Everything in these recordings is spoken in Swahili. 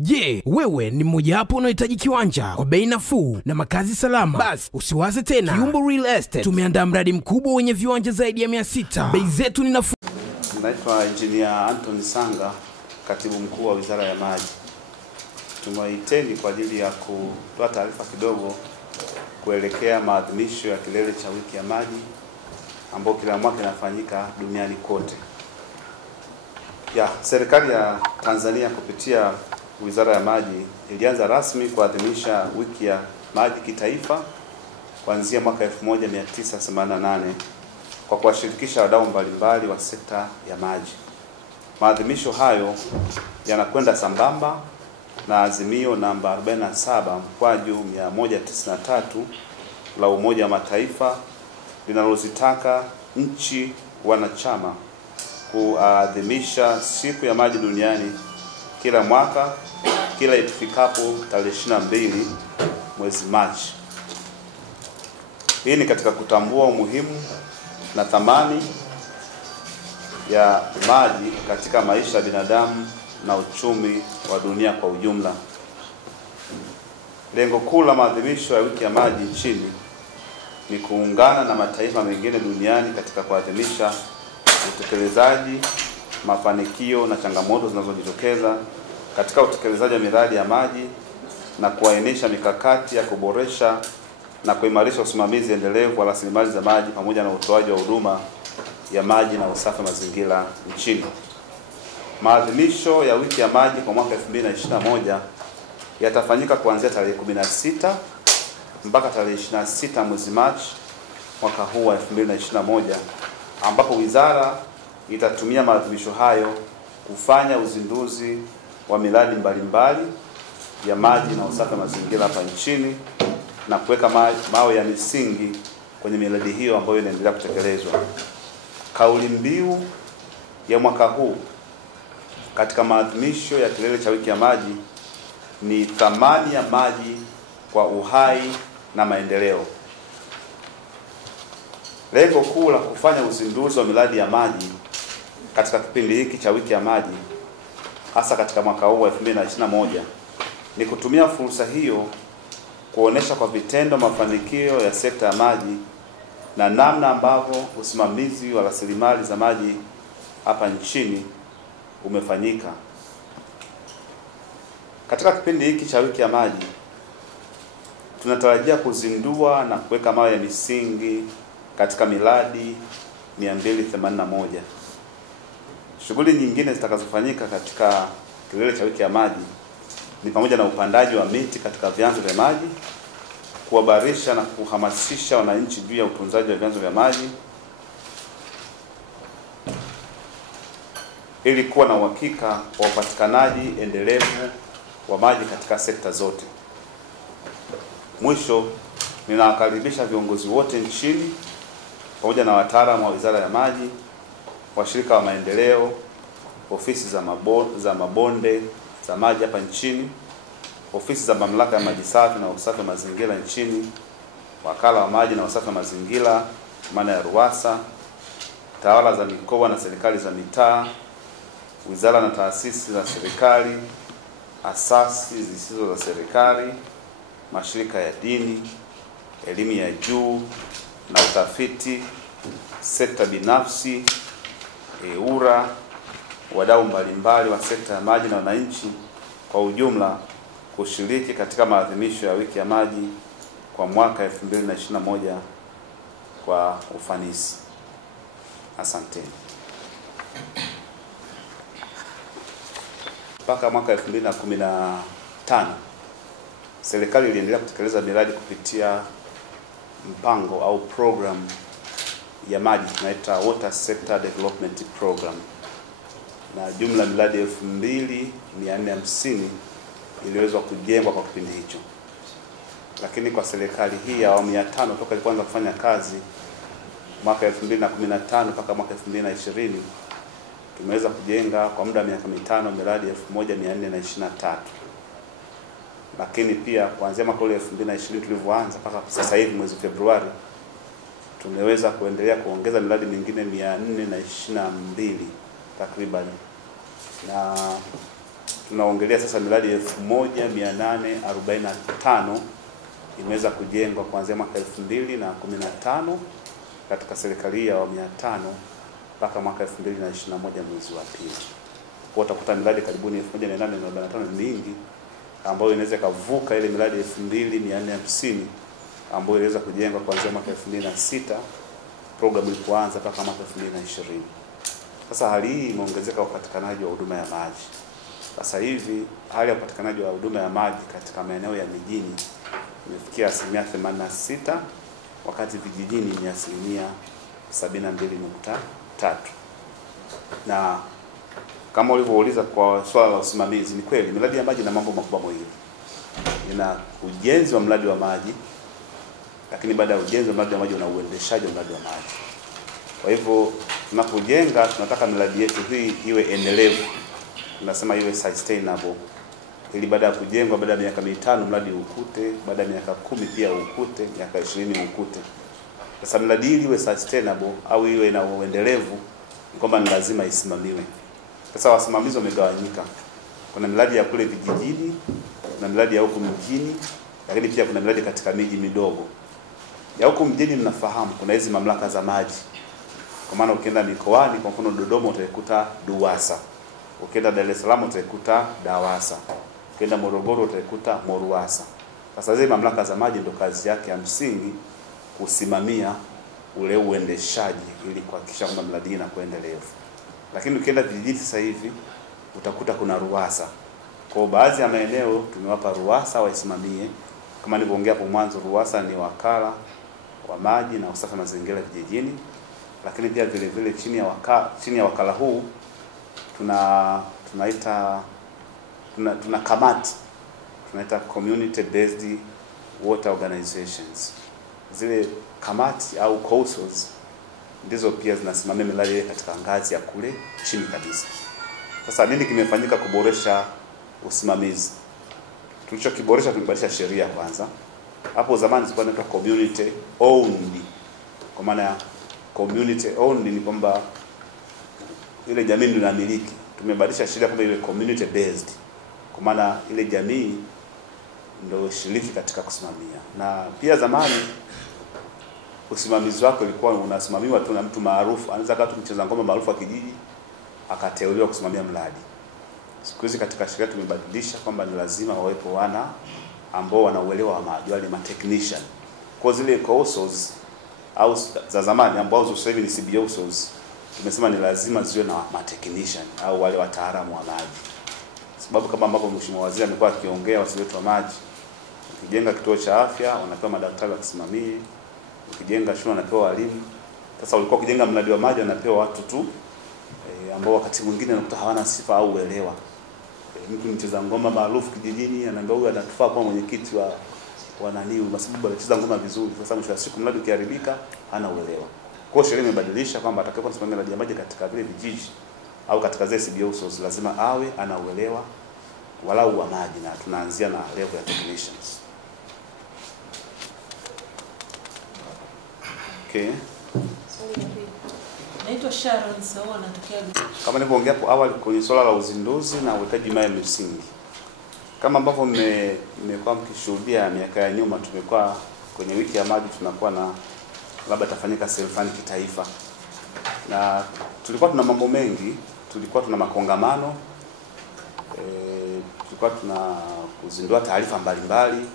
Je, wewe ni mmoja wapo unahitaji kiwanja kwa bei nafuu na makazi salama? Basi usiwaze tena. Kiumbo Real Estate tumeandaa mradi mkubwa wenye viwanja zaidi ya 600. Bei zetu ni nafuu. Naitwa Engineer Anthony Sanga, Katibu Mkuu wa Wizara ya Maji. Tumewaiteni kwa ajili ya kutoa taarifa kidogo kuelekea maadhimisho ya kilele cha wiki ya maji ambayo kila mwaka inafanyika duniani kote. Serikali ya Tanzania kupitia Wizara ya Maji ilianza rasmi kuadhimisha wiki ya maji kitaifa kuanzia mwaka 1988 kwa kuwashirikisha wadau mbalimbali wa sekta ya maji. Maadhimisho hayo yanakwenda sambamba na azimio namba 47/193 la Umoja wa Mataifa linalozitaka nchi wanachama kuadhimisha siku ya maji duniani kila mwaka kila ifikapo tarehe 22 mwezi Machi. Hii ni katika kutambua umuhimu na thamani ya maji katika maisha ya binadamu na uchumi wa dunia kwa ujumla. Lengo kuu la maadhimisho ya wiki ya maji nchini ni kuungana na mataifa mengine duniani katika kuadhimisha utekelezaji, mafanikio na changamoto zinazojitokeza katika utekelezaji wa miradi ya maji na kuainisha mikakati ya kuboresha na kuimarisha usimamizi endelevu wa rasilimali za maji pamoja na utoaji wa huduma ya maji na usafi wa mazingira nchini. Maadhimisho ya wiki ya maji kwa mwaka 2021 yatafanyika kuanzia tarehe 16 mpaka tarehe 26 mwezi Machi mwaka huu wa 2021, ambapo wizara itatumia maadhimisho hayo kufanya uzinduzi wa miradi mbalimbali ya maji na usafi wa mazingira hapa nchini na kuweka mawe ya misingi kwenye miradi hiyo ambayo inaendelea kutekelezwa. Kauli mbiu ya mwaka huu katika maadhimisho ya kilele cha wiki ya maji ni thamani ya maji kwa uhai na maendeleo. Lengo kuu la kufanya uzinduzi wa miradi ya maji katika kipindi hiki cha wiki ya maji, hasa katika mwaka huu wa 2021, ni kutumia fursa hiyo kuonesha kwa vitendo mafanikio ya sekta ya maji na namna ambavyo usimamizi wa rasilimali za maji hapa nchini umefanyika. Katika kipindi hiki cha wiki ya maji tunatarajia kuzindua na kuweka mawe ya misingi katika miradi 281. Shughuli nyingine zitakazofanyika katika kilele cha wiki ya maji ni pamoja na upandaji wa miti katika vyanzo vya maji, kuhabarisha na kuhamasisha wananchi juu ya utunzaji wa vyanzo vya maji ili kuwa na uhakika wa upatikanaji endelevu wa maji katika sekta zote. Mwisho, ninawakaribisha viongozi wote nchini pamoja na wataalamu wa Wizara ya Maji, washirika wa maendeleo, ofisi za mabonde za maji hapa nchini, ofisi za mamlaka ya maji safi na usafi wa mazingira nchini, wakala wa maji na usafi wa mazingira maana ya RUWASA, tawala za mikoa na serikali za mitaa, wizara na taasisi za serikali, asasi zisizo za serikali, mashirika ya dini, elimu ya juu na utafiti, sekta binafsi, EWURA, wadau mbalimbali wa sekta ya maji na wananchi kwa ujumla kushiriki katika maadhimisho ya wiki ya maji kwa mwaka 2021 kwa ufanisi. Asante. Mpaka mwaka 2015 serikali iliendelea kutekeleza miradi kupitia mpango au program ya maji tunaita Water Sector Development Program, na jumla miradi 2450 iliweza kujengwa kwa kipindi hicho. Lakini kwa serikali hii ya awamu ya 5 toka ilipoanza kufanya kazi mwaka 2015 mpaka mwaka 2020 tumeweza kujenga kwa muda wa miaka 5 miradi 1423. Lakini pia kuanzia mwaka 2020 tulivyoanza mpaka sasa hivi mwezi Februari tumeweza kuendelea kuongeza miradi mingine 422 takriban, na tunaongelea sasa miradi 1845 imeweza kujengwa kuanzia mwaka 2015 katika serikali ya awamu ya 5 mpaka mwaka 2021 mwezi wa pili. Kwa utakuta miradi karibuni 1845 ni mingi, ambayo inaweza kuvuka ile miradi 2450 ambayo iliweza kujengwa kuanzia mwaka 2006 program ilipoanza mpaka mwaka 2020. Sasa hali hii imeongezeka upatikanaji wa huduma ya maji. Sasa hivi hali ya upatikanaji wa huduma ya maji katika maeneo ya mijini imefikia 86%, wakati vijijini ni 72.3. Na kama ulivyouliza kwa swala la usimamizi, ni kweli miradi ya maji na mambo makubwa mawili. Ina ujenzi wa mradi wa maji, lakini baada ya ujenzi wa mradi wa maji una uendeshaji wa mradi wa maji. Kwa hivyo tunapojenga, tunataka miradi yetu hii iwe endelevu. Tunasema iwe sustainable, ili baada ya kujengwa, baada ya miaka 5 mradi ukute, baada ya miaka 10 pia ukute, miaka 20 ukute. Sasa miradi hii iwe sustainable au iwe na uendelevu, ni kwamba ni lazima isimamiwe. Sasa wasimamizi wamegawanyika. Kuna miradi ya kule vijijini, kuna miradi ya huku mjini, lakini pia kuna miradi katika miji midogo. Ya huku mjini mnafahamu kuna hizi mamlaka za maji. Kwa maana ukienda mikoani, kwa mfano Dodoma utaikuta DUWASA. Ukienda Dar es Salaam utaikuta DAWASA. Ukienda Morogoro utaikuta MORUWASA. Sasa hizi mamlaka za maji ndio kazi yake ya msingi kusimamia ule uendeshaji ili kuhakikisha kwamba miradi inakwenda endelevu. Lakini ukienda vijijini sasa hivi utakuta kuna RUWASA. Kwa baadhi ya maeneo tumewapa RUWASA waisimamie. Kama nilivyoongea hapo mwanzo, RUWASA ni wakala wa maji na usafi wa mazingira vijijini. Lakini pia vile vile chini ya wakala huu tunaita kamati, tunaita community based water organizations. Zile kamati au councils ndizo pia zinasimamia miradi katika ngazi ya kule chini kabisa. Sasa nini kimefanyika kuboresha usimamizi? Tulichokiboresha, tumebadilisha sheria kwanza. Hapo zamani zilikuwa inaitwa community owned. Kwa maana ya community owned ni kwamba ile jamii ndio inamiliki. Tumebadilisha sheria kwamba iwe community based. Kwa maana ile jamii ndio shiriki katika kusimamia. Na pia zamani usimamizi wako ulikuwa unasimamiwa tu na mtu maarufu. Anaweza kama mcheza ngoma maarufu wa kijiji akateuliwa kusimamia mradi. Siku hizi katika sheria tumebadilisha kwamba ni lazima wawepo wana ambao wanauelewa wa maji, wale ma technician. Kwa zile councils au za zamani ambao sasa hivi ni CBOs, tumesema ni lazima ziwe na ma technician au wale wataalamu wa maji. Sababu kama ambapo Mheshimiwa Waziri amekuwa akiongea, waziri wetu wa maji, ukijenga kituo cha afya wanapewa madaktari wa kusimamia, ukijenga shule wanapewa walimu. Sasa ulikuwa ukijenga mradi wa maji wanapewa watu tu ambao wakati mwingine unakuta hawana sifa au uelewa. Mtu mcheza ngoma maarufu kijijini anaambia huyu anatufaa kwa mwenyekiti wa nani, kwa sababu anacheza ngoma vizuri. Sasa mwisho wa siku mradi ukiharibika hana uelewa. Kwa hiyo sheria imebadilisha kwamba atakayekuwa anasimamia miradi ya maji katika vile vijiji au katika zile CBOs lazima awe ana uelewa walau wa maji, na tunaanzia na level ya technicians. Okay. Naitwa Sharon Sawa, natokea. Kama nilivyoongea hapo awali kwenye swala la uzinduzi na uwekaji mawe msingi. Kama ambavyo mmekuwa mkishuhudia miaka ya nyuma, tumekuwa kwenye wiki ya maji tunakuwa na labda tafanyika selfani kitaifa. Na tulikuwa tuna mambo mengi, tulikuwa tuna makongamano, tulikuwa tuna kuzindua taarifa mbalimbali.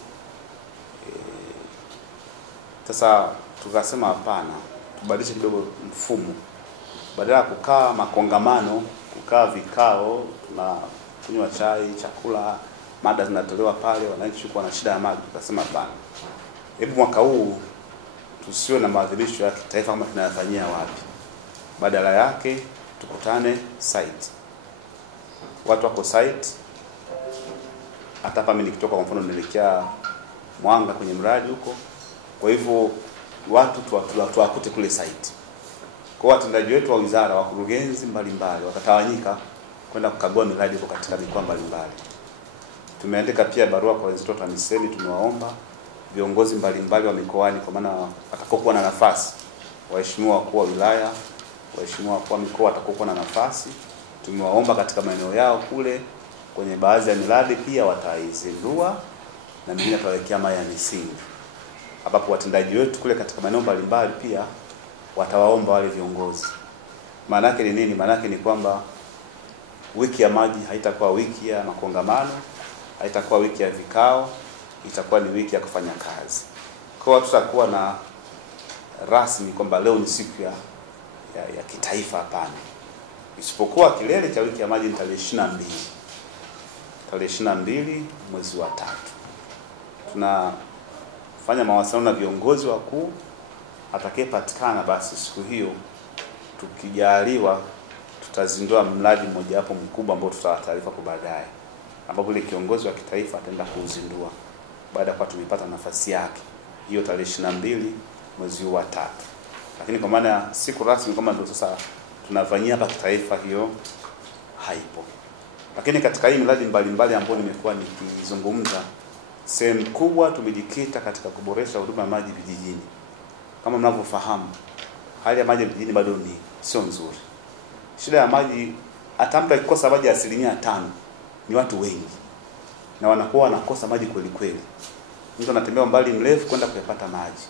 Sasa tukasema hapana, tubadilishe kidogo mfumo. Badala ya kukaa makongamano, kukaa vikao, tunakunywa chai, chakula, mada zinatolewa pale, wananchi kwa na shida ya maji, tukasema hapana. Hebu mwaka huu tusiwe na maadhimisho ya kitaifa kama tunayafanyia wapi. Badala yake tukutane site. Watu wako site. Hata kama nikitoka kwa mfano nielekea Mwanga kwenye mradi huko. Kwa hivyo watu tuwakute kule site. Kwa watendaji wetu wa wizara, wakurugenzi mbalimbali watatawanyika kwenda kukagua miradi huko katika mikoa mbalimbali. Tumeandika pia barua kwa wenzetu wa TAMISEMI, tumewaomba viongozi mbalimbali wa mikoani, kwa maana atakapokuwa na nafasi, waheshimiwa wakuu wa wilaya, waheshimiwa wakuu wa mikoa atakapokuwa na nafasi, tumewaomba katika maeneo yao kule Kwenye baadhi ya miradi pia wataizindua na mingine tutawekea mawe ya misingi, ambapo watendaji wetu kule katika maeneo mbalimbali pia watawaomba wale viongozi. Maana yake ni nini? Maana yake ni kwamba wiki ya maji haitakuwa wiki ya makongamano, haitakuwa wiki ya vikao, itakuwa ni wiki ya kufanya kazi. Kwa hiyo tutakuwa na rasmi kwamba leo ni siku ya kitaifa, hapana. Isipokuwa kilele cha wiki ya maji ni tarehe 22. Tarehe 22 mwezi wa 3. Tunafanya mawasiliano na viongozi wakuu, atakayepatikana basi siku hiyo tukijaliwa tutazindua mradi mmoja hapo mkubwa ambao tutawataarifa kwa baadaye, ambapo ile kiongozi wa kitaifa ataenda kuuzindua baada ya kuwa tumepata nafasi yake hiyo tarehe 22 mwezi wa 3. Lakini kwa maana siku rasmi kama ndio sasa tunafanyia hapa kitaifa, hiyo haipo. Lakini katika hii miradi mbalimbali ambayo nimekuwa nikizungumza, sehemu kubwa tumejikita katika kuboresha huduma ya maji vijijini. Kama mnavyofahamu, hali ya maji vijijini bado sio nzuri. Shida ya maji, hata mtu akikosa maji 5% ni watu wengi, na wanakuwa wanakosa maji kweli kweli. Mtu anatembea mbali mrefu kwenda kuyapata maji.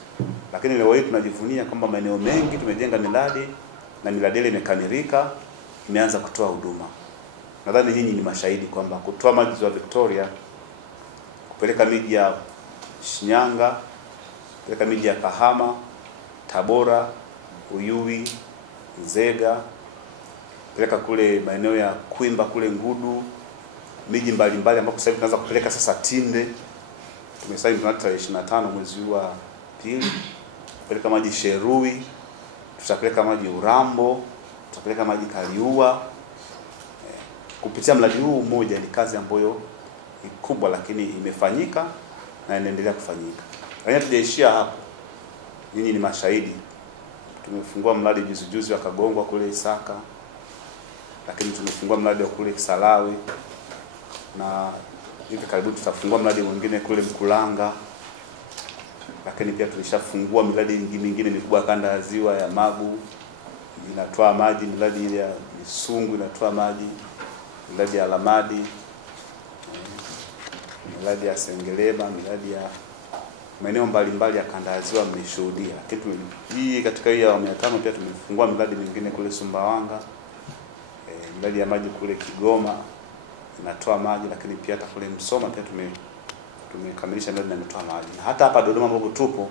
Lakini leo hii tunajivunia kwamba maeneo mengi tumejenga miradi na miradi ile imekamilika, imeanza kutoa huduma. Nadhani nyinyi ni mashahidi kwamba kutoa maji Ziwa Victoria, kupeleka miji ya Shinyanga, kupeleka miji ya Kahama, Tabora, Uyui, Nzega, kupeleka kule maeneo ya Kwimba kule Ngudu, miji mbalimbali ambapo sasa hivi tunaanza kupeleka sasa Tinde. Tumesaini tarehe 25 mwezi wa 2, kupeleka maji Sherui, tutapeleka maji Urambo, tutapeleka maji Kaliua. Kupitia mradi huu mmoja ni kazi ambayo ni kubwa, lakini imefanyika na inaendelea kufanyika. Lakini tujaishia hapo. Nyinyi ni mashahidi. Tumefungua mradi juzi wa Kagongwa kule Isaka. Lakini tumefungua mradi wa kule Kisarawe, na hivi karibuni tutafungua mradi mwingine kule Mkulanga. Lakini pia tulishafungua miradi mingine mikubwa kanda ya Ziwa ya Magu, inatoa maji, miradi ile ya Misungu inatoa maji, miradi ya Lamadi, miradi ya Sengerema, miradi ya maeneo mbalimbali ya kanda ya Ziwa mmeshuhudia. Lakini hii katika hii ya 500 pia tumefungua miradi mingine kule Sumbawanga, miradi ya maji kule Kigoma inatoa maji, lakini pia hata kule Msoma pia tumekamilisha miradi na inatoa maji. Na hata hapa Dodoma ambapo tupo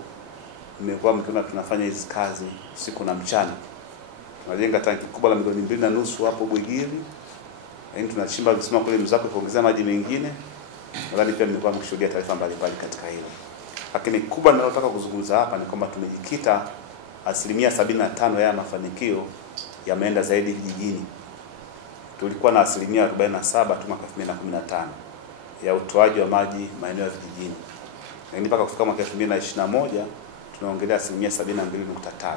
nimekuwa mkiona tunafanya hizi kazi siku na mchana. Tunajenga tanki kubwa la milioni 2.5 hapo Bwigiri. Yaani tunachimba visima kule Mzako kuongezea maji mengine. Nadhani pia mmekuwa mkishuhudia taarifa mbalimbali katika hilo. Lakini kubwa ninalotaka kuzungumza hapa ni kwamba tumejikita 75% ya mafanikio yameenda zaidi vijijini. Tulikuwa na 47% tu mwaka 2015 ya utoaji wa maji maeneo ya vijijini. Lakini mpaka kufika mwaka 2021 tunaongelea 72.3.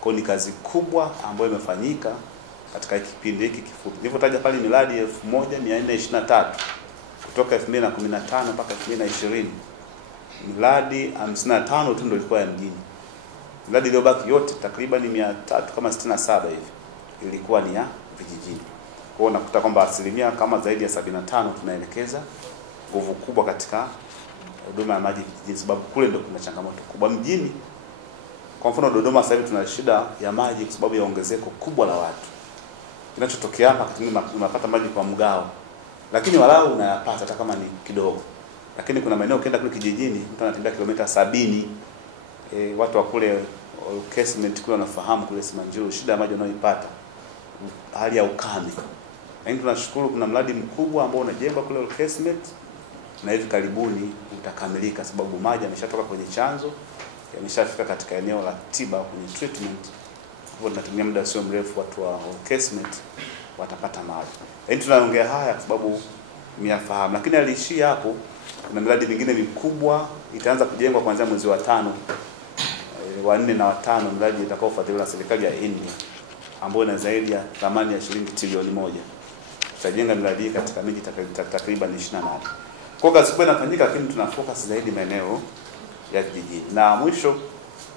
Kwa ni kazi kubwa ambayo imefanyika katika kipindi hiki kifupi. Nilipotaja pale miradi 1423 kutoka 2015 mpaka 2020, miradi 55 tu ndio ilikuwa ya mjini. Miradi iliyobaki yote takriban 367 hivi ilikuwa ni ya vijijini. Kwa hiyo nakuta kwamba asilimia kama zaidi ya 75 tunaelekeza nguvu kubwa katika huduma ya maji vijijini, sababu kule ndio kuna changamoto kubwa. Mjini kwa mfano Dodoma sasa hivi tuna shida ya maji kwa sababu ya ongezeko kubwa la watu. Kinachotokea hapa unapata maji kwa mgao, lakini walau unayapata hata kama ni kidogo. Lakini kuna maeneo ukienda kule kijijini mtu anatembea kilomita 70. Watu wa kule Casement kule wanafahamu kule Simanjiro shida ya maji wanayoipata, hali ya ukame. Lakini tunashukuru kuna mradi mkubwa ambao unajengwa kule Casement na hivi karibuni utakamilika, sababu maji yameshatoka kwenye chanzo, yameshafika katika eneo la tiba kwenye treatment. Kwa tunatumia muda sio mrefu watu wa Casement watapata maji. Yaani tunaongea haya kwa sababu mnafahamu, lakini aliishia hapo. Kuna miradi mingine mikubwa itaanza kujengwa kuanzia mwezi wa 5, wa 4 na wa 5, miradi itakaofadhiliwa na serikali ya India ambayo ina zaidi ya thamani ya shilingi trilioni 1. Tutajenga miradi katika miji takriban 28. Kwa kazi kubwa inafanyika, lakini tuna focus zaidi maeneo ya vijijini. Na mwisho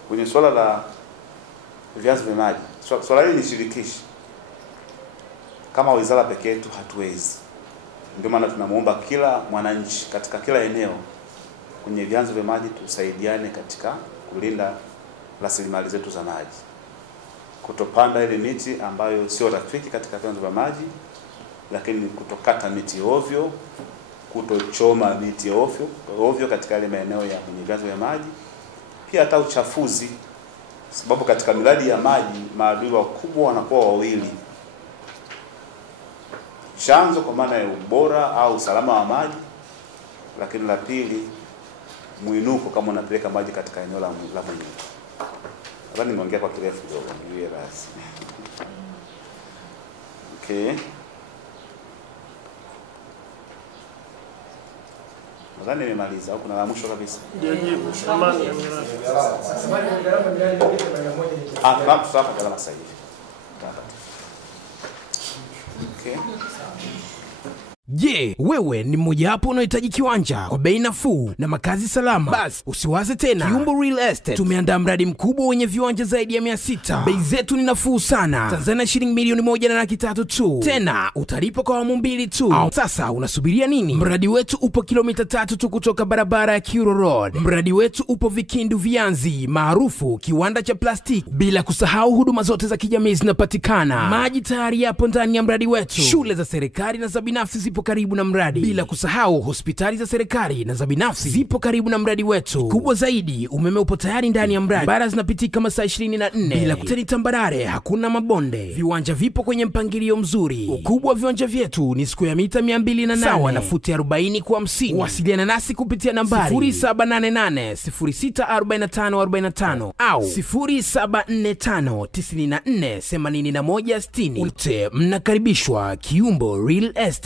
kwenye swala la vyanzo vya maji, swala hili ni shirikishi. Kama wizara pekee yetu hatuwezi. Ndio maana tunamuomba kila mwananchi katika kila eneo kwenye vyanzo vya maji tusaidiane katika kulinda rasilimali zetu za maji. Kutopanda ile miti ambayo sio rafiki katika vyanzo vya maji, lakini kutokata miti ovyo, kutochoma miti ovyo katika ile maeneo ya kwenye vyanzo vya maji. Pia hata uchafuzi, sababu katika miradi ya maji maadui wakubwa wanakuwa wawili. Chanzo kwa maana ya ubora au usalama wa maji, lakini la pili mwinuko kama unapeleka maji katika eneo la mwinuko. Nadhani nimeongea kwa kirefu kidogo, niwe rasmi. Okay. Nadhani nimemaliza au kuna la mwisho kabisa? Ndio jibu. Samani ya miradi. Sasa kama sasa hivi. Okay. Je, wewe ni mmoja wapo unahitaji kiwanja kwa bei nafuu na makazi salama? Basi usiwaze tena. Kiumbo Real Estate tumeandaa mradi mkubwa wenye viwanja zaidi ya 600. Bei zetu ni nafuu sana. Tanzania shilingi milioni 1.3 tu. Tena utalipa kwa awamu 2 tu. Sasa unasubiria nini? Mradi wetu upo kilomita 3 tu kutoka barabara ya Kiro Road. Mradi wetu upo Vikindu Vianzi, maarufu kiwanda cha plastiki. Bila kusahau huduma zote za kijamii zinapatikana. Maji tayari yapo ndani ya mradi wetu. Shule za serikali na za binafsi zipo karibu na mradi. Bila kusahau hospitali za serikali na za binafsi zipo karibu na mradi wetu. Kubwa zaidi, umeme upo tayari ndani ya mradi. Barabara zinapitika masaa 24. Bila kuteni tambarare, hakuna mabonde. Viwanja vipo kwenye mpangilio mzuri. Ukubwa wa viwanja vyetu ni square mita 208 sawa na futi 40 kwa 50. Wasiliana nasi kupitia nambari 0788064545 au 0745948160. Wote mnakaribishwa Kiumbo Real Estate.